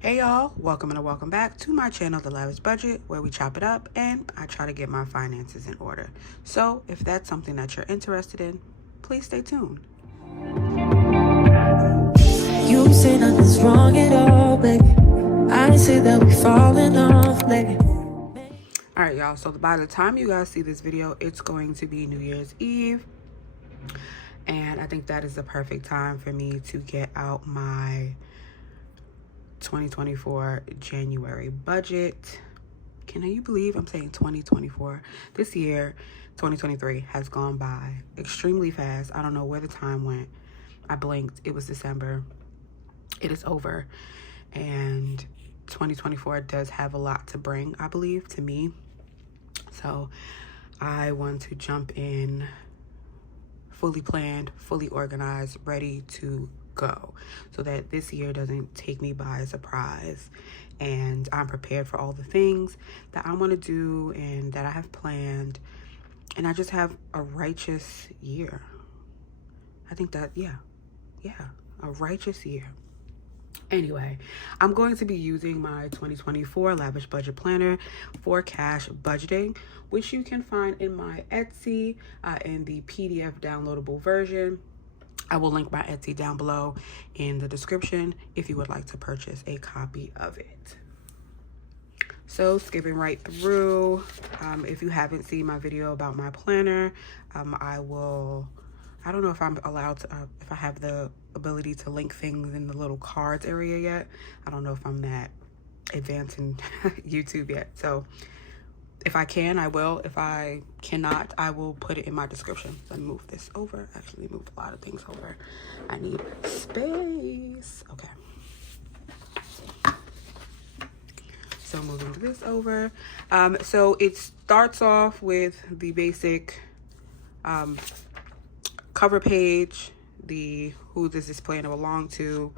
Hey y'all, welcome and welcome back to my channel, The Lavish Budget, where we chop it up and I try to get my finances in order. So if that's something that you're interested in, please stay tuned. You say nothing's wrong at all, baby. I say that we falling off, baby. Alright y'all, so by the time you guys see this video, it's going to be New Year's Eve. And I think that is the perfect time for me to get out my 2024 January budget. Can you believe I'm saying 2024? This year, 2023, has gone by extremely fast. I don't know where the time went. I blinked. It was December. It is over. And 2024 does have a lot to bring, I believe, to me. So I want to jump in fully planned, fully organized, ready to go, so that this year doesn't take me by surprise and I'm prepared for all the things that I want to do and that I have planned, and I just have a righteous year. I think that, yeah, a righteous year. Anyway, I'm going to be using my 2024 Lavish Budget Planner for cash budgeting, which you can find in my Etsy in the PDF downloadable version. I will link my Etsy down below in the description if you would like to purchase a copy of it. So skipping right through, if you haven't seen my video about my planner, I don't know if I'm allowed to, if I have the ability to link things in the little cards area yet. I don't know if I'm that advanced in YouTube yet. So if I can, I will. If I cannot, I will put it in my description. Let me move this over. Actually, moved a lot of things over. I need space. Okay. So moving this over. So it starts off with the basic cover page, the who does this planner belong to.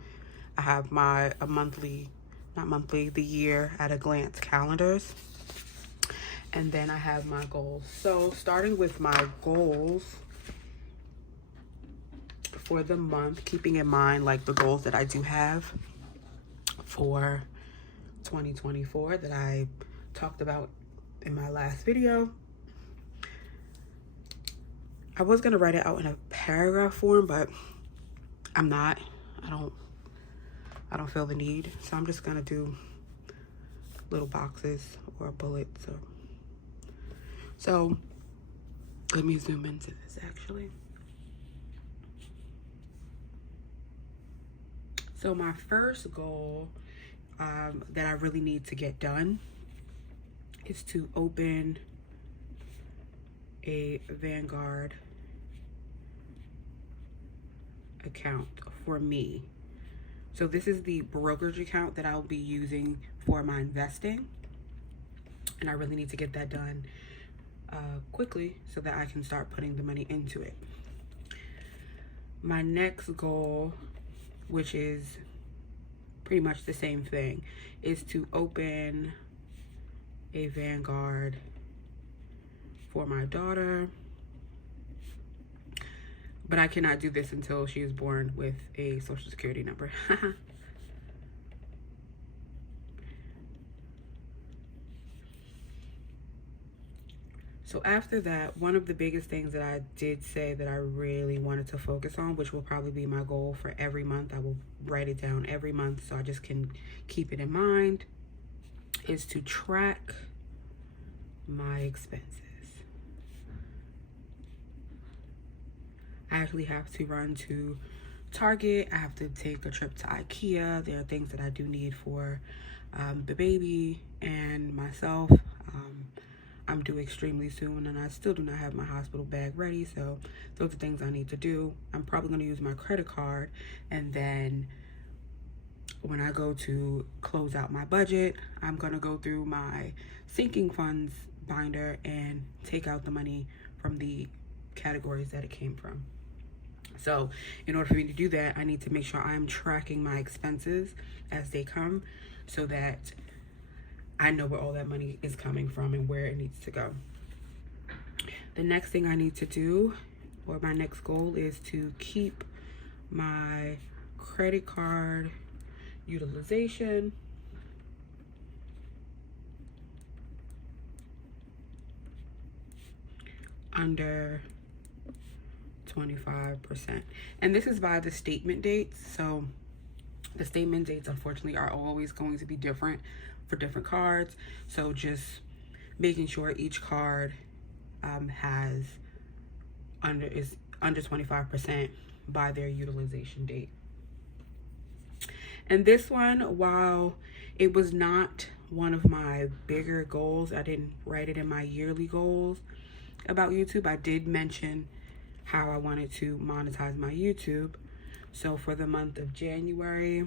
I have the year at a glance calendars. And then I have my goals. So starting with my goals for the month, keeping in mind like the goals that I do have for 2024 that I talked about in my last video. I was gonna write it out in a paragraph form, but I'm not. I don't feel the need. So I'm just gonna do little boxes or bullets. So let me zoom into this actually. So my first goal that I really need to get done is to open a Vanguard account for me. So this is the brokerage account that I'll be using for my investing, and I really need to get that done quickly so that I can start putting the money into it. My next goal, which is pretty much the same thing, is to open a Vanguard for my daughter. But I cannot do this until she is born with a social security number. So after that, one of the biggest things that I did say that I really wanted to focus on, which will probably be my goal for every month, I will write it down every month so I just can keep it in mind, is to track my expenses. I actually have to run to Target. I have to take a trip to IKEA. There are things that I do need for the baby and myself. I'm due extremely soon and I still do not have my hospital bag ready. So those are things I need to do. I'm probably going to use my credit card, and then when I go to close out my budget, I'm going to go through my sinking funds binder and take out the money from the categories that it came from. So in order for me to do that, I need to make sure I'm tracking my expenses as they come so that I know where all that money is coming from and where it needs to go. The next thing I need to do, or my next goal, is to keep my credit card utilization under 25%. And this is by the statement dates. So the statement dates, unfortunately, are always going to be different for different cards. So just making sure each card is under 25% by their utilization date. And this one, while it was not one of my bigger goals, I didn't write it in my yearly goals about YouTube. I did mention how I wanted to monetize my YouTube. So for the month of January,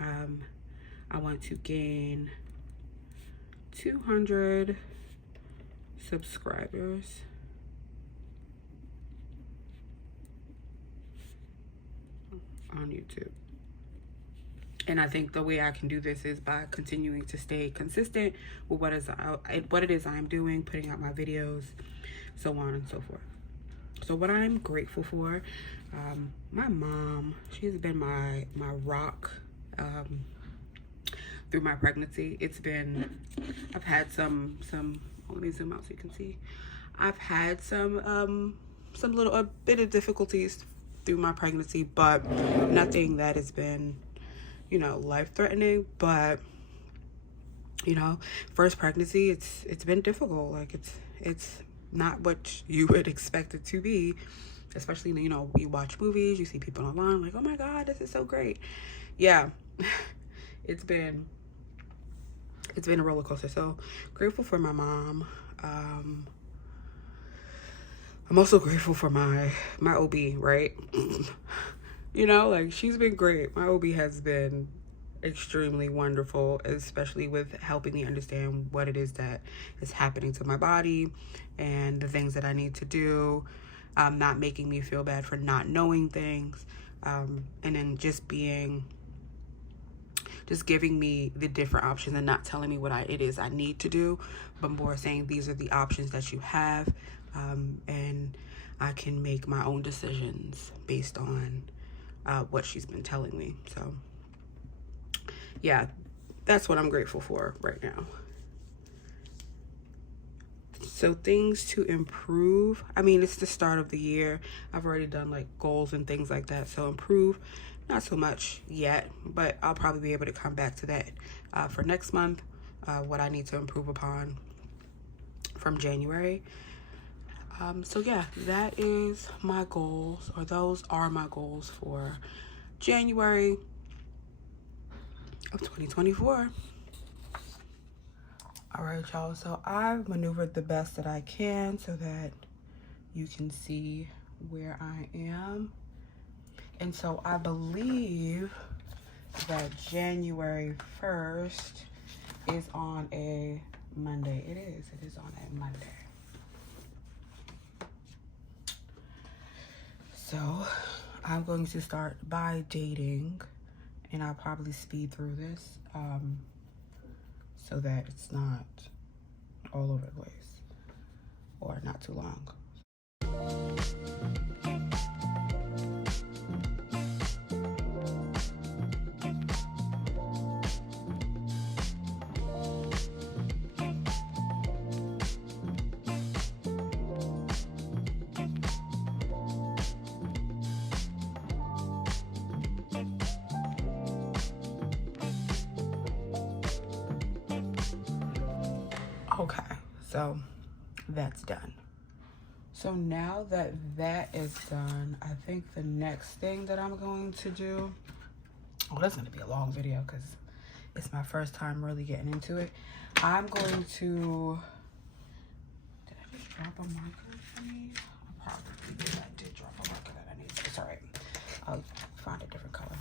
I want to gain 200 subscribers. On YouTube. And I think the way I can do this is by continuing to stay consistent with what it is I'm doing, putting out my videos, so on and so forth. So what I'm grateful for, my mom, she's been my rock through my pregnancy. I've had some, let me zoom out so you can see. I've had a bit of difficulties through my pregnancy, but nothing that has been, life-threatening. But first pregnancy, it's been difficult. Like it's not what you would expect it to be, especially you watch movies, you see people online like, oh my god, this is so great. Yeah. it's been a roller coaster. So grateful for my mom. I'm also grateful for my OB, right? Like she's been great. My OB has been extremely wonderful, especially with helping me understand what it is that is happening to my body and the things that I need to do, not making me feel bad for not knowing things, and then just giving me the different options and not telling me what it is I need to do, but more saying these are the options that you have, and I can make my own decisions based on what she's been telling me. So yeah, that's what I'm grateful for right now. So things to improve. I mean, it's the start of the year. I've already done like goals and things like that. So improve, not so much yet, but I'll probably be able to come back to that for next month, what I need to improve upon from January. So yeah, that is my goals, or those are my goals for January of 2024. All right, y'all. So I've maneuvered the best that I can so that you can see where I am. And so I believe that January 1st is on a Monday. It is on a Monday. So I'm going to start by dating, and I'll probably speed through this so that it's not all over the place or not too long. Okay, so that's done. So now that that is done, I think the next thing that I'm going to do, that's going to be a long video because it's my first time really getting into it. I'm going to, did I just drop a marker for me? I probably did. I did drop a marker that I need. It's all right. I'll find a different color.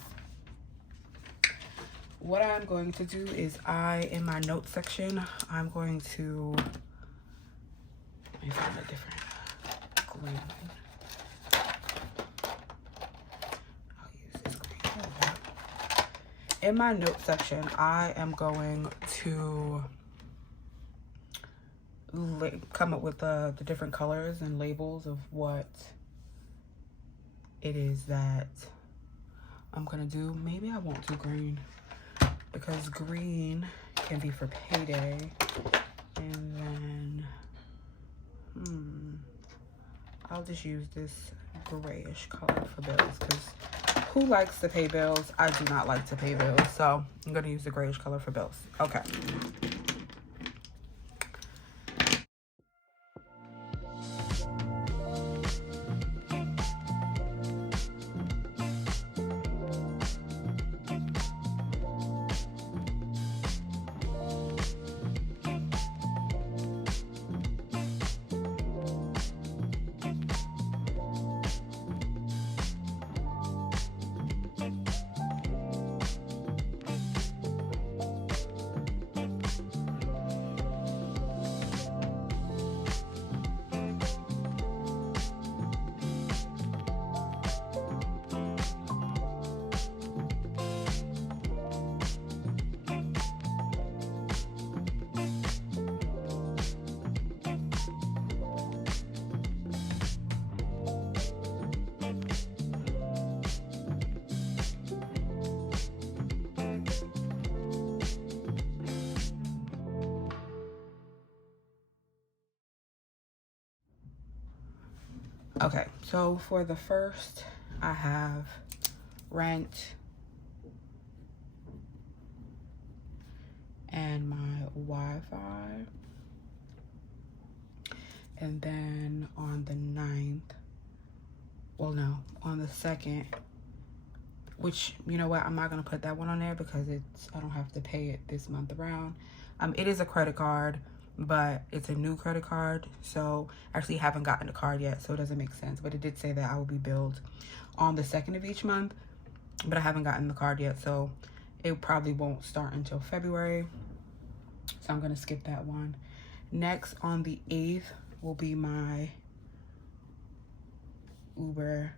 What I'm going to do is in my notes section, I'm going to, let me find a different green. I'll use this green. In my notes section, I am going to come up with the different colors and labels of what it is that I'm gonna do. Maybe I won't do green, because green can be for payday. And then, I'll just use this grayish color for bills, because who likes to pay bills? I do not like to pay bills, so I'm gonna use the grayish color for bills. Okay. Okay, so for the first, I have rent and my Wi-Fi. And then on the 9th, well, no, on the 2nd, which, you know what, I'm not gonna put that one on there because I don't have to pay it this month around. It is a credit card, but it's a new credit card, so I actually haven't gotten the card yet, so it doesn't make sense. But it did say that I will be billed on the 2nd of each month, but I haven't gotten the card yet, so it probably won't start until February, so I'm gonna skip that one. Next, on the 8th will be my Uber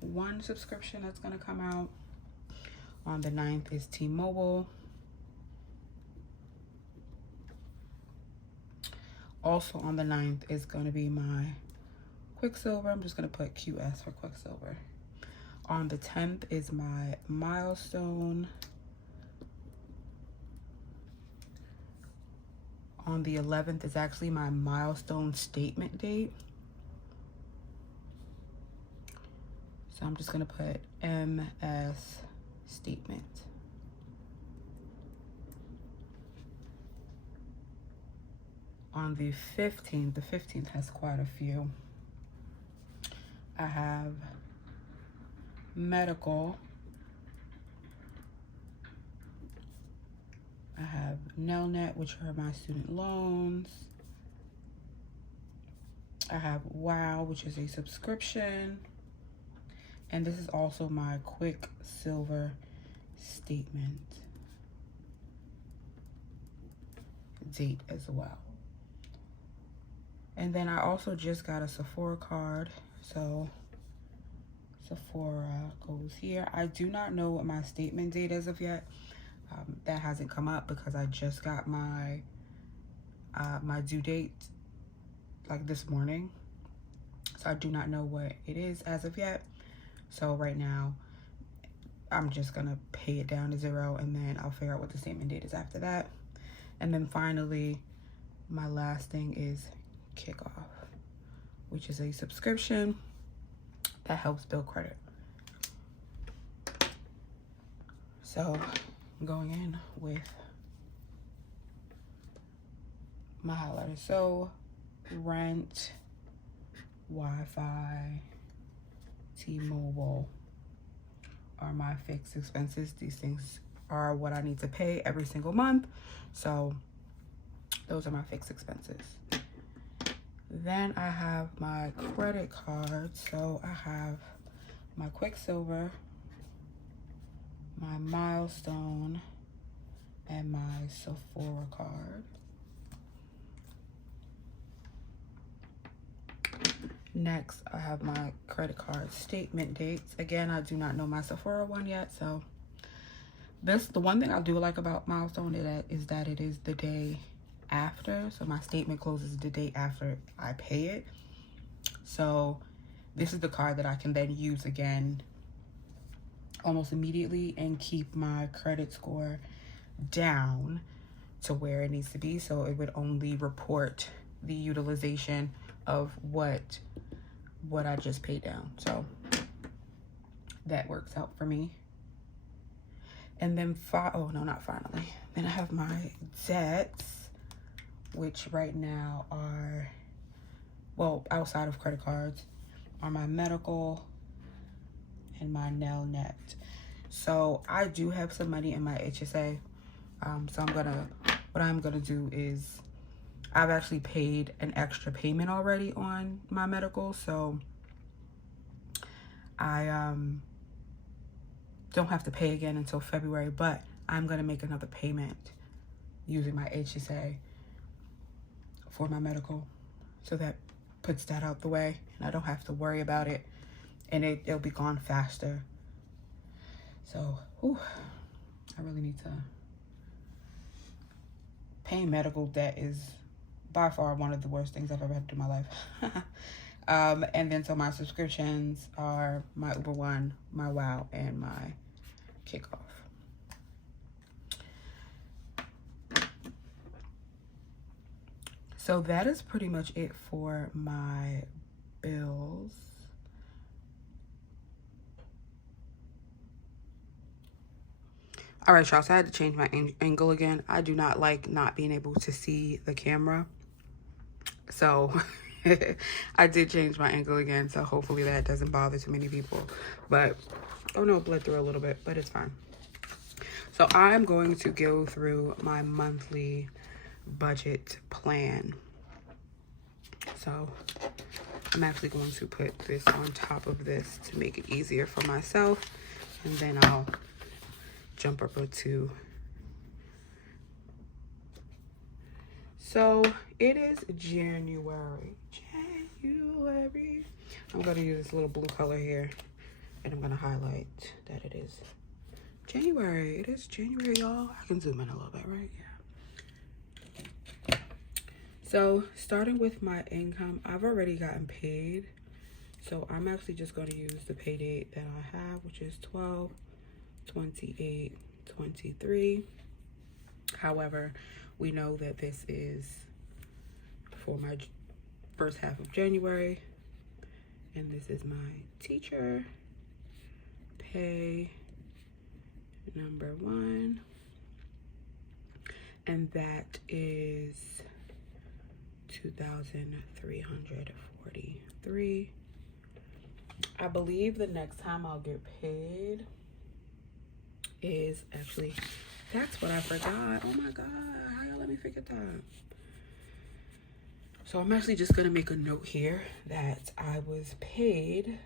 One subscription that's gonna come out. On the 9th is T-Mobile. Also on the 9th is gonna be my Quicksilver. I'm just gonna put QS for Quicksilver. On the 10th is my Milestone. On the 11th is actually my Milestone statement date. So I'm just gonna put MS statement. On the 15th has quite a few. I have medical. I have Nelnet, which are my student loans. I have WOW, which is a subscription. And this is also my Quicksilver statement date as well. And then I also just got a Sephora card. So Sephora goes here. I do not know what my statement date is of yet. That hasn't come up because I just got my my due date like this morning. So I do not know what it is as of yet. So right now, I'm just gonna pay it down to 0 and then I'll figure out what the statement date is after that. And then finally, my last thing is Kickoff, which is a subscription that helps build credit. So I'm going in with my highlighter. So rent, Wi-Fi, T-Mobile are my fixed expenses. These things are what I need to pay every single month. So those are my fixed expenses. Then I have my credit card. So I have my Quicksilver, my Milestone, and my Sephora card. Next, I have my credit card statement dates. Again, I do not know my Sephora one yet, so the one thing I do like about Milestone is that it is the day after. So my statement closes the day after I pay it. So this is the card that I can then use again almost immediately and keep my credit score down to where it needs to be. So it would only report the utilization of what I just paid down. So that works out for me. And then not finally. Then I have my debts, which right now are, well, outside of credit cards, are my medical and my nail net. So I do have some money in my HSA. So what I'm gonna do is, I've actually paid an extra payment already on my medical, so I don't have to pay again until February, but I'm gonna make another payment using my HSA for my medical. So that puts that out the way and I don't have to worry about it, and it'll be gone faster. So, I really need to. Paying medical debt is by far one of the worst things I've ever had to do in my life. And then so my subscriptions are my Uber One, my WOW, and my Kickoff. So that is pretty much it for my bills. All right, y'all, so I had to change my angle again. I do not like not being able to see the camera. So I did change my angle again, so hopefully that doesn't bother too many people. But, oh no, it bled through a little bit, but it's fine. So I'm going to go through my monthly budget plan. So I'm actually going to put this on top of this to make it easier for myself, and then I'll jump over to. So it is January. I'm going to use this little blue color here, and I'm going to highlight that it is January. It is January, y'all. I can zoom in a little bit, right? Yeah. So starting with my income, I've already gotten paid. So I'm actually just going to use the pay date that I have, which is 12/28/23. However, we know that this is for my first half of January, and this is my teacher pay number 1, and that is $2,343. I believe the next time I'll get paid is actually, that's what I forgot. Oh my God, how y'all let me forget that? So I'm actually just gonna make a note here that I was paid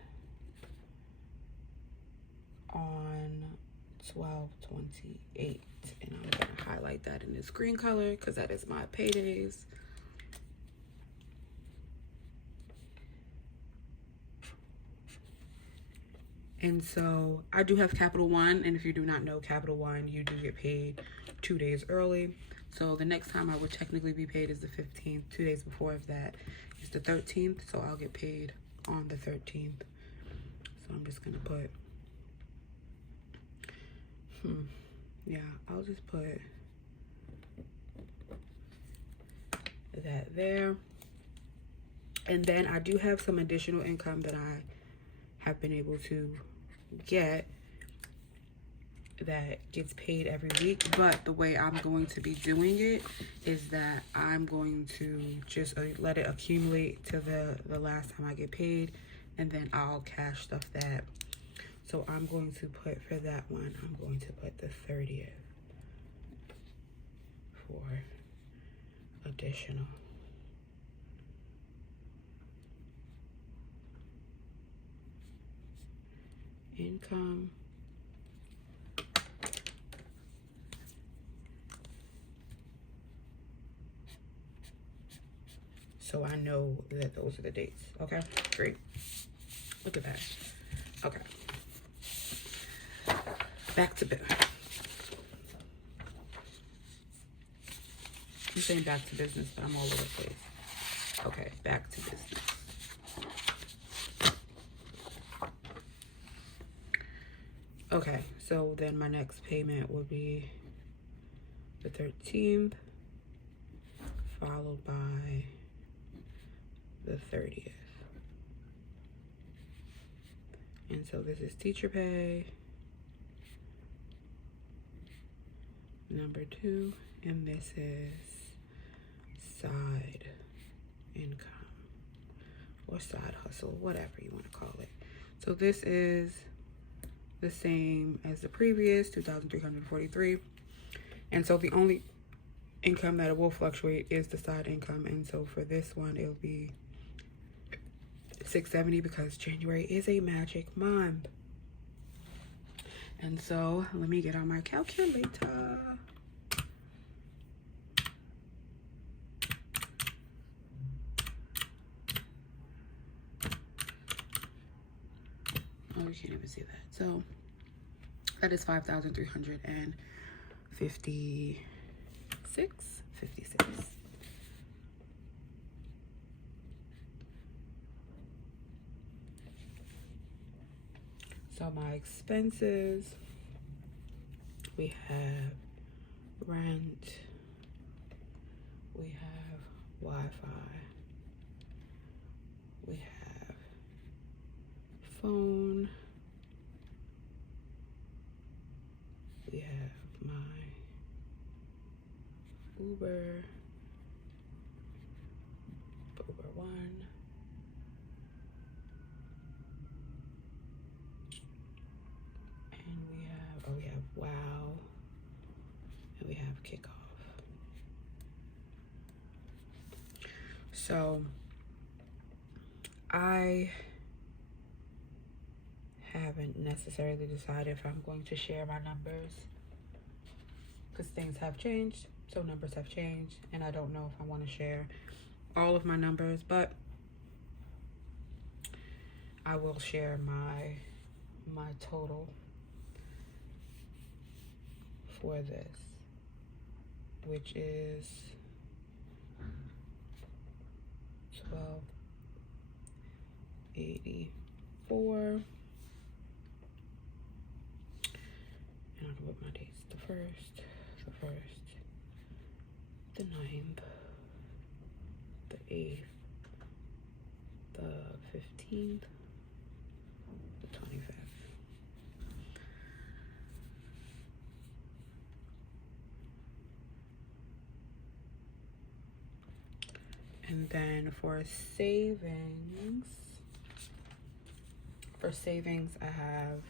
on 12/28, and I'm gonna highlight that in this green color because that is my paydays. And so I do have Capital One, and if you do not know Capital One, you do get paid 2 days early. So the next time I would technically be paid is the 15th. 2 days before that is the 13th. So I'll get paid on the 13th. So I'm just gonna put, yeah, I'll just put that there. And then I do have some additional income that I have been able to get that gets paid every week, but the way I'm going to be doing it is that I'm going to just let it accumulate to the last time I get paid, and then I'll cash stuff that. So I'm going to put for that one, I'm going to put the 30th for additional. Income. So I know that those are the dates. Okay, great. Look at that. Okay. Back to business. I'm saying back to business, but I'm all over the place. Okay, back to business. Okay, so then my next payment will be the 13th, followed by the 30th. And so this is teacher pay, number 2, and this is side income or side hustle, whatever you want to call it. So this is the same as the previous, 2,343. And so the only income that it will fluctuate is the side income. And so for this one, it'll be $670 because January is a magic month. And so let me get on my calculator. Oh, you can't even see that. So that is 5,356. So my expenses, we have rent, we have Wi-Fi, we have phone, we have my Uber, Uber One, and we have Wow, and we have Kickoff. So I haven't necessarily decided if I'm going to share my numbers because things have changed. So numbers have changed, and I don't know if I want to share all of my numbers, but I will share my total for this, which is 1284. And I can put my dates: the 1st, the 9th, the 8th, the 15th, the 25th. And then for savings, I have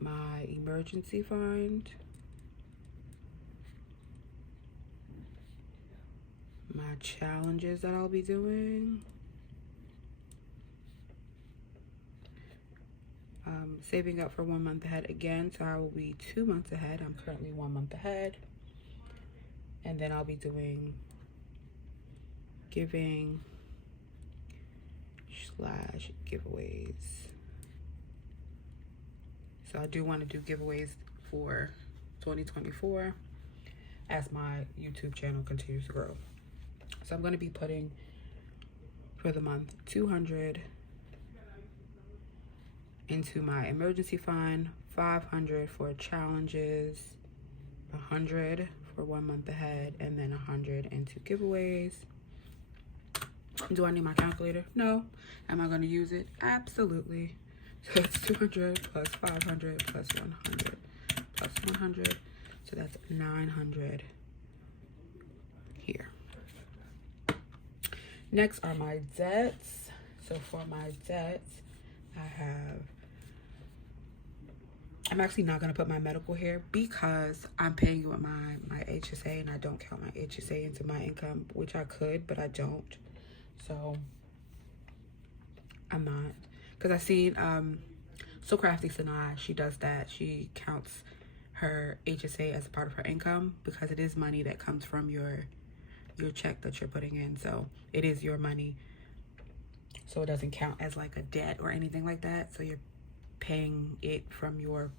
my emergency fund, my challenges that I'll be doing, saving up for 1 month ahead again, so I will be 2 months ahead. I'm currently 1 month ahead. And then I'll be doing giving / giveaways. So I do want to do giveaways for 2024 as my YouTube channel continues to grow. So I'm going to be putting for the month $200 into my emergency fund, $500 for challenges, $100 for 1 month ahead, and then $100 into giveaways. Do I need my calculator? No. Am I going to use it? Absolutely. So it's 200 plus 500 plus 100 plus 100. So that's 900 here. Next are my debts. So for my debts, I'm actually not going to put my medical here because I'm paying it with my HSA, and I don't count my HSA into my income, which I could, but I don't. So I'm not, because I seen So Crafty Sanaa, she does that. She counts her HSA as a part of her income because it is money that comes from your check that you're putting in. So it is your money, so it doesn't count as like a debt or anything like that. So you're paying it from your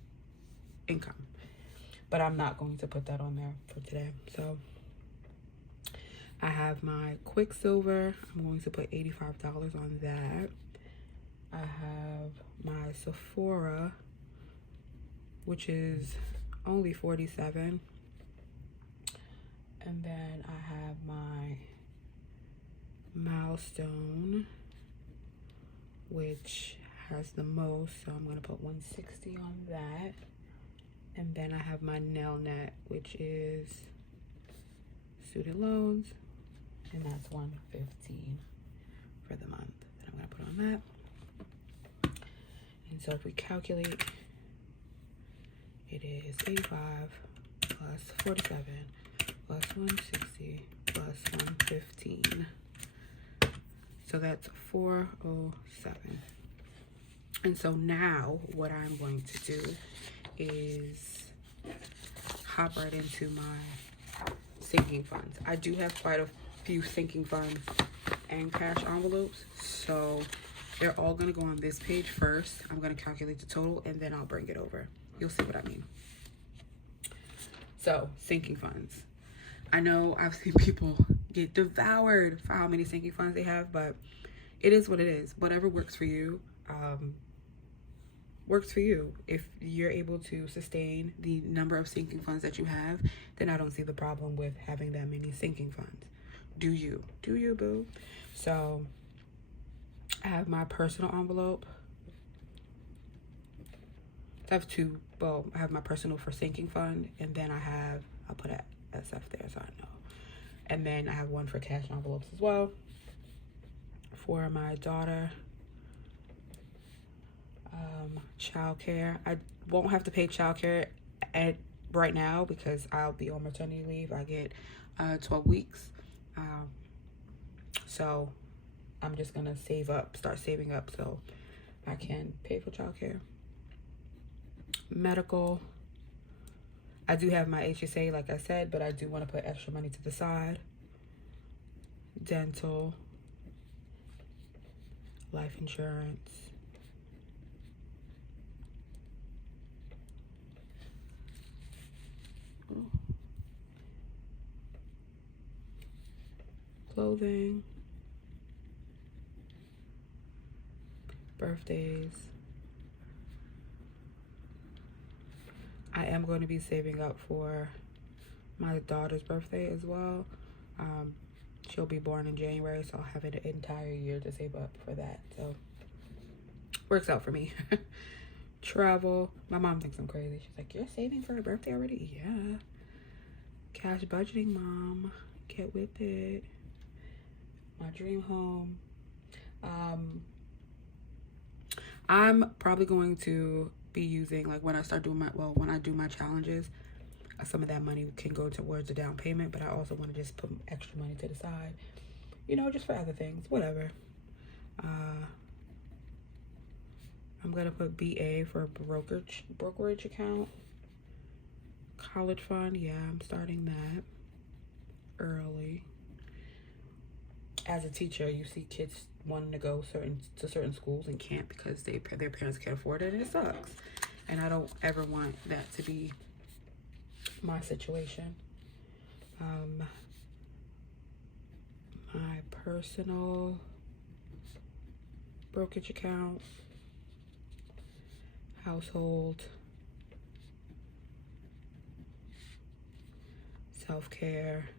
income, but I'm not going to put that on there for today. So I have my Quicksilver. I'm going to put $85 on that. I have my Sephora, which is only $47. And then I have Milestone, which has the most, so I'm gonna put 160 on that. And then I have my nail net, which is student loans, and that's 115 for the month that I'm gonna put on that. And so if we calculate, it is 85 plus 47 plus 160 plus 115. So that's 407. And so now what I'm going to do is hop right into my sinking funds. I do have quite a few sinking funds and cash envelopes, so they're all going to go on this page first. I'm going to calculate the total and then I'll bring it over. You'll see what I mean. So, sinking funds. I know I've seen people get devoured for how many sinking funds they have, but it is what it is. Whatever works for you, works for you. If you're able to sustain the number of sinking funds that you have, then I don't see the problem with having that many sinking funds. Do you, boo? So I have my personal envelope. I have two. Well, I have my personal for sinking fund, and then I'll put a SF there so I know. And then I have one for cash envelopes as well. For my daughter, childcare. I won't have to pay childcare right now because I'll be on maternity leave. I get 12 weeks. So I'm just gonna start saving up so I can pay for childcare. Medical. I do have my HSA, like I said, but I do want to put extra money to the side. Dental, life insurance, clothing, birthdays. I am going to be saving up for my daughter's birthday as well. She'll be born in January, so I'll have an entire year to save up for that. So, works out for me. Travel. My mom thinks I'm crazy. She's like, you're saving for her birthday already? Yeah. Cash budgeting, Mom. Get with it. My dream home. I'm probably going to be using, like, when I do my challenges, some of that money can go towards the down payment, but I also want to just put extra money to the side, just for other things, whatever. I'm gonna put BA for brokerage account. College fund, yeah, I'm starting that early. As a teacher, you see kids wanting to go to certain schools and can't because their parents can't afford it, and it sucks. And I don't ever want that to be my situation. My personal brokerage account, household, self-care,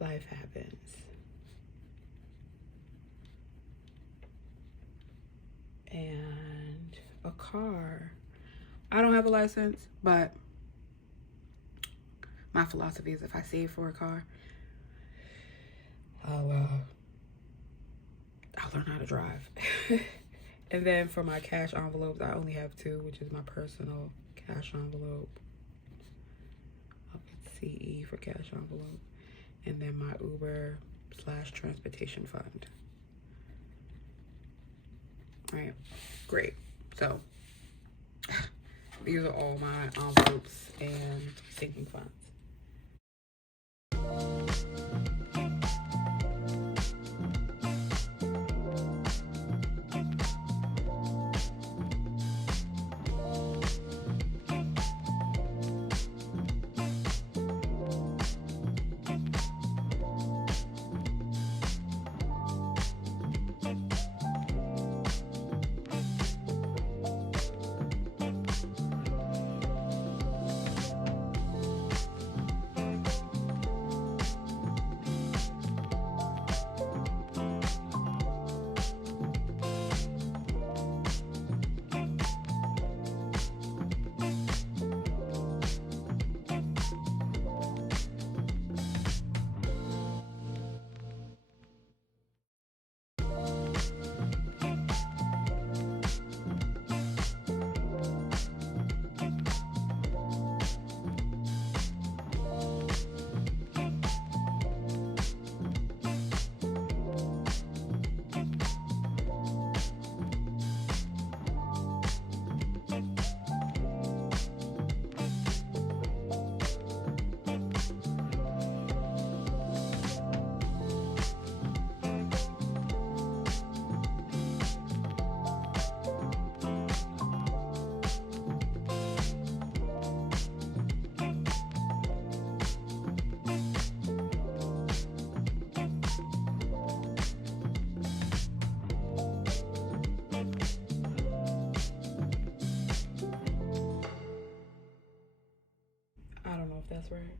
life happens, and a car. I don't have a license, but my philosophy is if I save for a car, I'll learn how to drive. And then for my cash envelopes, I only have two, which is my personal cash envelope. I'll put CE for cash envelope. And then my Uber/transportation fund. All right, great. So these are all my envelopes and sinking funds. don't know if that's right.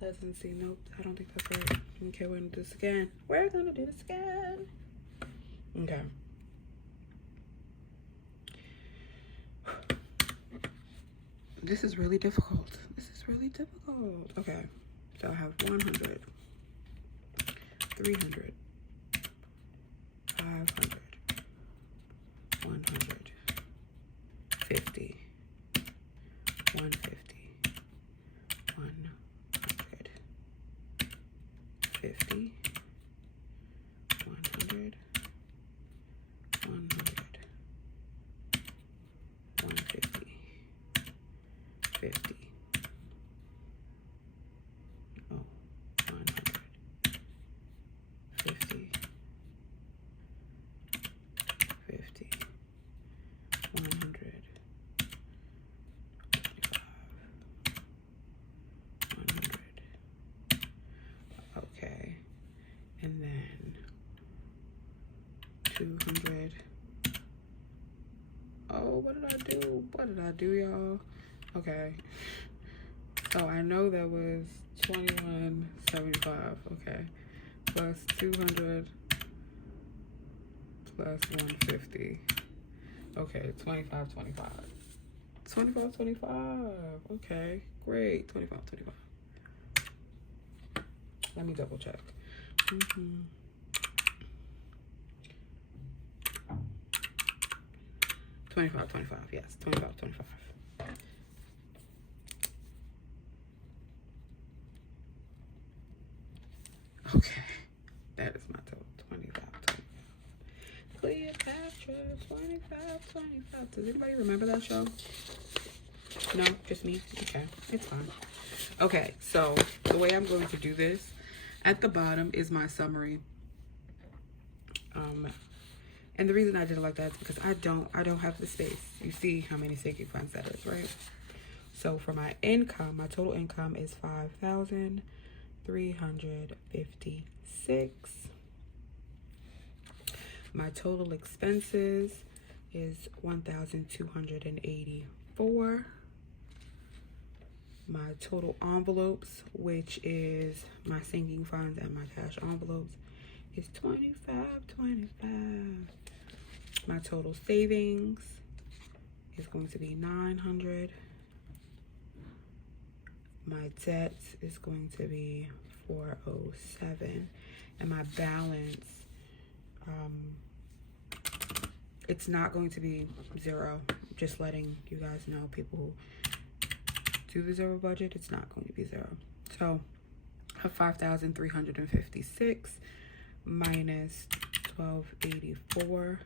Doesn't see, nope, I don't think that's right. Okay, we're gonna do this again. We're gonna do this again. Okay. This is really difficult. This is really difficult. Okay, so I have 100, 300, 500, 100, 50, 150, 100, 50, 100, 100, 150, 50. Oh, 100, 50, 50, 100, 100. Okay, and then 200. Oh, what did I do? What did I do, y'all? Okay, so I know that was 2175. Okay, plus 200 plus 150. Okay, 2525. 2525. Okay, great. 2525. Let me double check. 2525. Yes, 2525. Okay, that is my total. 2525. Cleopatra, 2525. Does anybody remember that show? No, just me? Okay, it's fine. Okay, so the way I'm going to do this, at the bottom is my summary. And the reason I did it like that is because I don't have the space. You see how many sinking funds that is, right? So for my income, my total income is $5,356. My total expenses is $1,284. My total envelopes, which is my sinking funds and my cash envelopes, is $25.25. My total savings is going to be $900. My debt is going to be $407, and my balance, it's not going to be zero. Just letting you guys know, people who do the zero budget, it's not going to be zero. So I have 5,356 minus 1284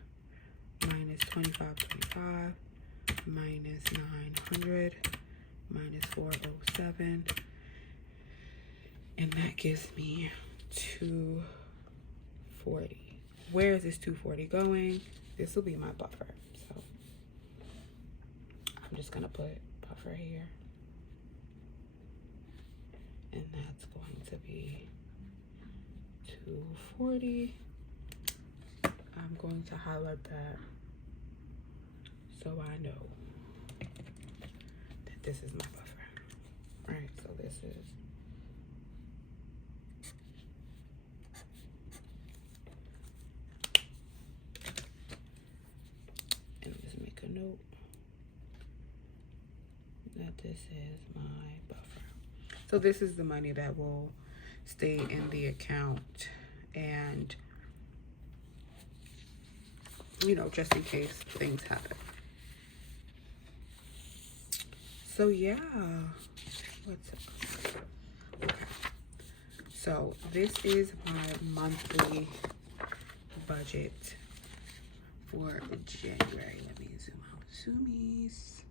minus 2525 minus 900 minus 407, and that gives me 240. Where is this 240 going? This will be my buffer, so I'm just gonna put buffer here, and that's going to be 240. I'm going to highlight that so I know that this is my buffer. All right, so this is a note that this is my buffer. So this is the money that will stay in the account, and just in case things happen. So yeah, what's up? Okay, so this is my monthly budget for January. Let me zoom out. Zoomies.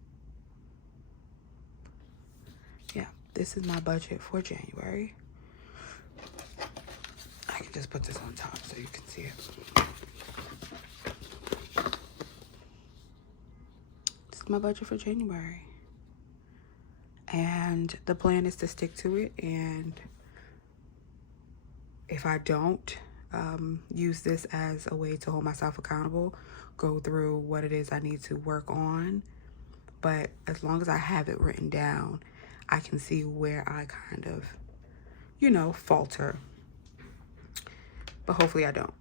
Yeah, this is my budget for January. I can just put this on top so you can see it. This is my budget for January. And the plan is to stick to it. And if I don't use this as a way to hold myself accountable, go through what it is I need to work on. But as long as I have it written down, I can see where I kind of, you know, falter. But hopefully I don't.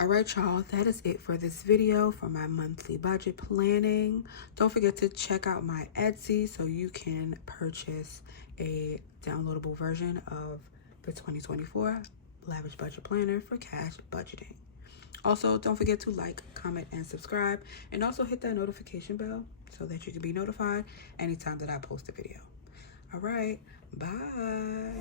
All right, y'all, that is it for this video for my monthly budget planning. Don't forget to check out my Etsy so you can purchase a downloadable version of the 2024 Lavish Budget Planner for cash budgeting. Also, don't forget to like, comment, and subscribe, and also hit that notification bell so that you can be notified anytime that I post a video. All right, bye.